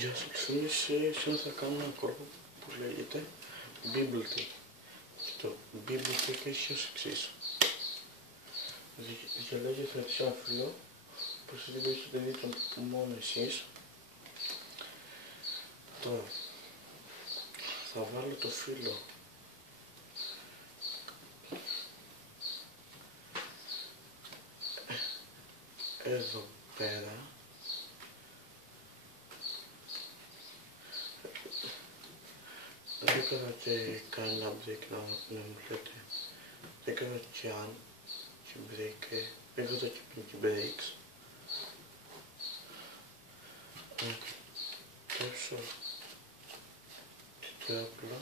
Για σας εξήγηση, σήμερα θα κάνω ένα κόλπο που λέγεται Bibliothek. Το Bibliothek έχει ως εξής. Διαλέγετε έτσι ένα φύλλο, πως δεν μπορείτε να δείτε μόνο εσείς. Τώρα, θα βάλω το φύλλο εδώ πέρα. Δεν έκανα και κανένα break να μου λέτε. Δεν έκανα και αν και break, δεν έκανα και breaks. Να κοιτάξω την τράπλα.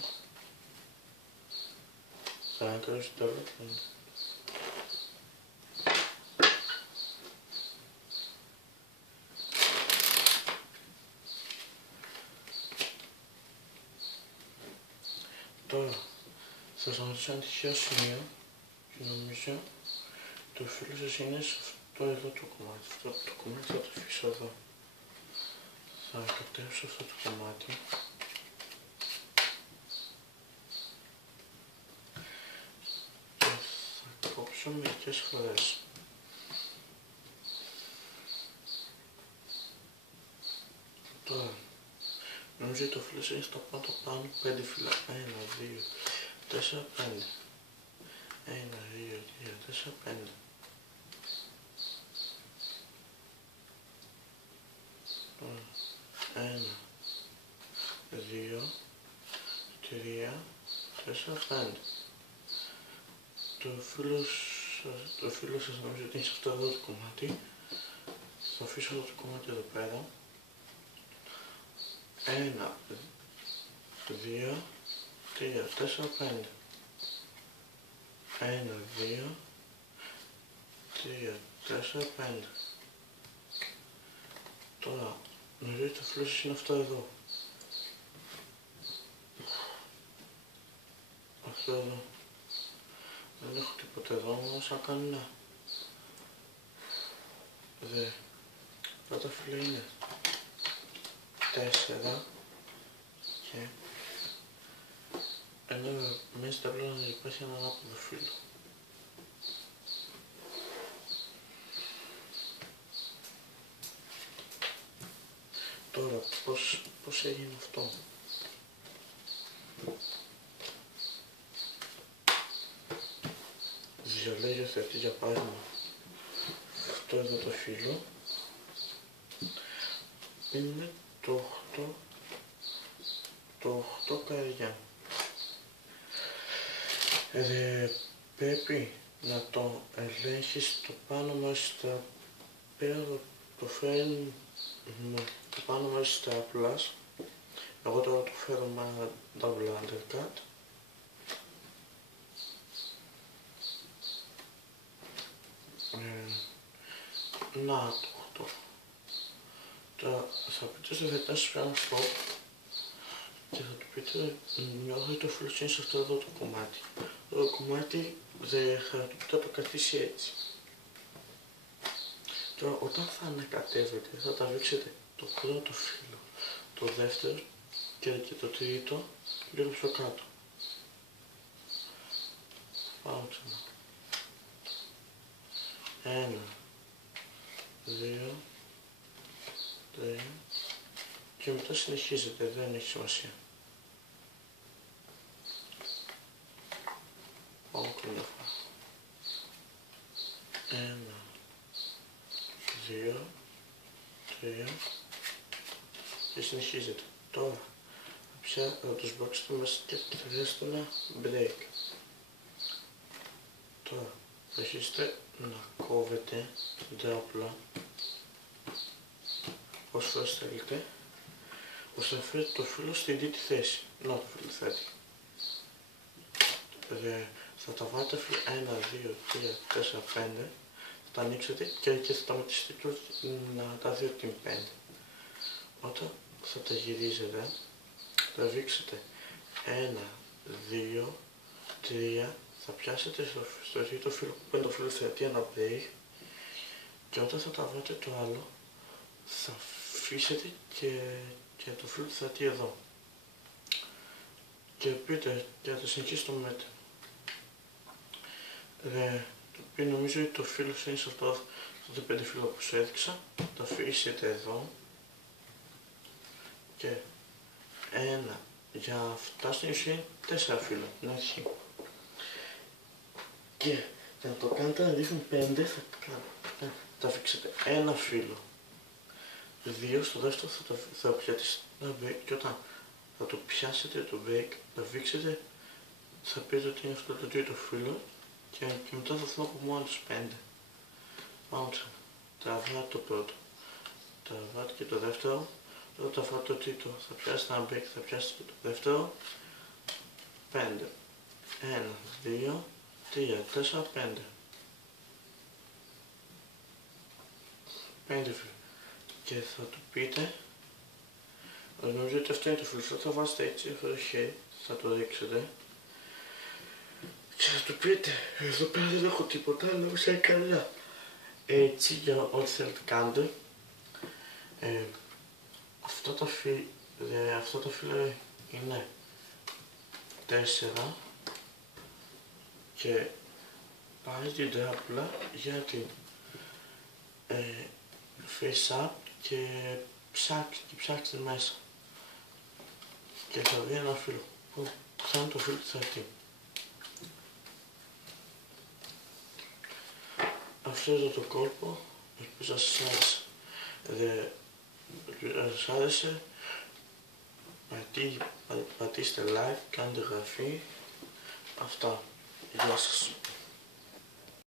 Θα ανακαλώ στην τράπλα. Τώρα θα σας αναφέρω ένα τυχαίο σημείο και νομίζω το φύλλο σας είναι σε αυτό εδώ το κομμάτι. Αυτό το κομμάτι θα το αφήσω εδώ. Θα κατέβω αυτό το κομμάτι. Και θα κόψω μερικές φορές. Τώρα, νομίζω ότι το φύλλο σας είναι στο πρώτο πάνω 5 φύλλα. 1, 2, 4, 5. 1, 2, 3, 4, 5. Τώρα, 1, 2, 3, 4, 5. Το φύλλο σας νομίζω ότι είναι σε αυτό εδώ το κομμάτι. Θα αφήσω αυτό το κομμάτι εδώ πέρα. 1, 2, 3, 4, 5. 1, 2, 3, 4, 5. Τώρα, νομίζω ότι το φύλλο σας είναι αυτό εδώ. Αυτό εδώ. Δεν έχω τίποτα εδώ, όμως θα κάνω ένα. Πρώτα φύλλο είναι 4 και ενώ μέσα στα πλάνα να υπάρχει ένα ανάποδο φύλλο. Τώρα, πώς έγινε αυτό. Διαλέγετε αυτή για παράδειγμα αυτό εδώ το φύλλο. Είναι το 8 καρδιά. Πρέπει να το ελέγχεις το πάνω μέρος της τράπλας, το φέρνει το πάνω μέρος της τράπλας. Εγώ τώρα το φέρω με ένα double undercut. Να το 8. Τώρα θα πείτε στο φετάς ένα stop και θα του πείτε νιώθω ότι το φύλλο είναι σε αυτό εδώ το κομμάτι. Το κομμάτι δεν θα το καθίσει έτσι. Τώρα όταν θα ανακατεύετε θα τα βήξετε το πρώτο φύλλο, το δεύτερο και το τρίτο λίγο πιο κάτω. Πάω ξανά. 1, 2, 3 και μετά συνεχίζετε, δεν έχει σημασία. Πάω και μια φορά. 1, 2, 3 και συνεχίζετε. Τώρα πια θα τους μπάξετε μέσα και θα χρειάζεται ένα break. Τώρα θα αρχίσετε να κόβετε την τράπλα όσο φορές θέλετε, ώστε να φέρετε το φύλλο στην τρίτη θέση. Να το φύλλο θέτει. Θα τα βάλετε φύλλο 1, 2, 3, 4, 5, θα τα ανοίξετε και θα τα μετρήσετε να τα δείτε την 5. Όταν θα τα γυρίζετε, θα βήξετε 1, 2, 3, θα πιάσετε στο τρίτο φύλλο που είναι το φύλλο θετή ένα break και όταν θα τα βάλετε το άλλο θα αφήσετε και και το φίλτρο θα δει εδώ. Και πείτε, και θα συνεχίσω το μέτρο. Το οποίο νομίζω ότι το φύλλο είναι σε αυτό το 5 φύλλο που σου έδειξα. Το αφήσετε εδώ. Και ένα, για αυτά στην ουσία είναι 4 φύλλα την αρχή. Και για να το κάνετε να δείχνουν 5 θα αφήξετε ένα φύλλο. 2 στο δεύτερο θα πιάσετε ένα break και όταν θα το πιάσετε το break, θα βήξετε, θα πείτε ότι είναι αυτό το τρίτο φύλλο και μετά θα θέλω από μόνο τους 5. Πάμε ξανά. Τραβάτε το πρώτο. Τραβάτε και το δεύτερο. Τώρα τραβάτε το τρίτο. Θα πιάσετε ένα break, θα πιάσετε και το δεύτερο. 5. 1, 2, 3, 4, 5. 5 φύλλα. Και θα του πείτε, νομίζω ότι αυτό είναι το φύλλο, θα βάζετε έτσι αυτό το χέρι, θα το ρίξετε και θα του πείτε, εδώ πέρα δεν έχω τίποτα, αλλά σε καλά. Έτσι για ό,τι θέλετε κάντε. Αυτά τα φύλλα είναι 4 και πάει την τράπουλα για την face up και ψάξτε μέσα και θα δει ένα φύλλο που θα είναι το φύλλο της αυτή. Αυτό εδώ το κόλπο, ελπίζω να σας άρεσε. Αν σας άρεσε, πατήστε like, κάντε εγγραφή. Αυτά. Γεια σας.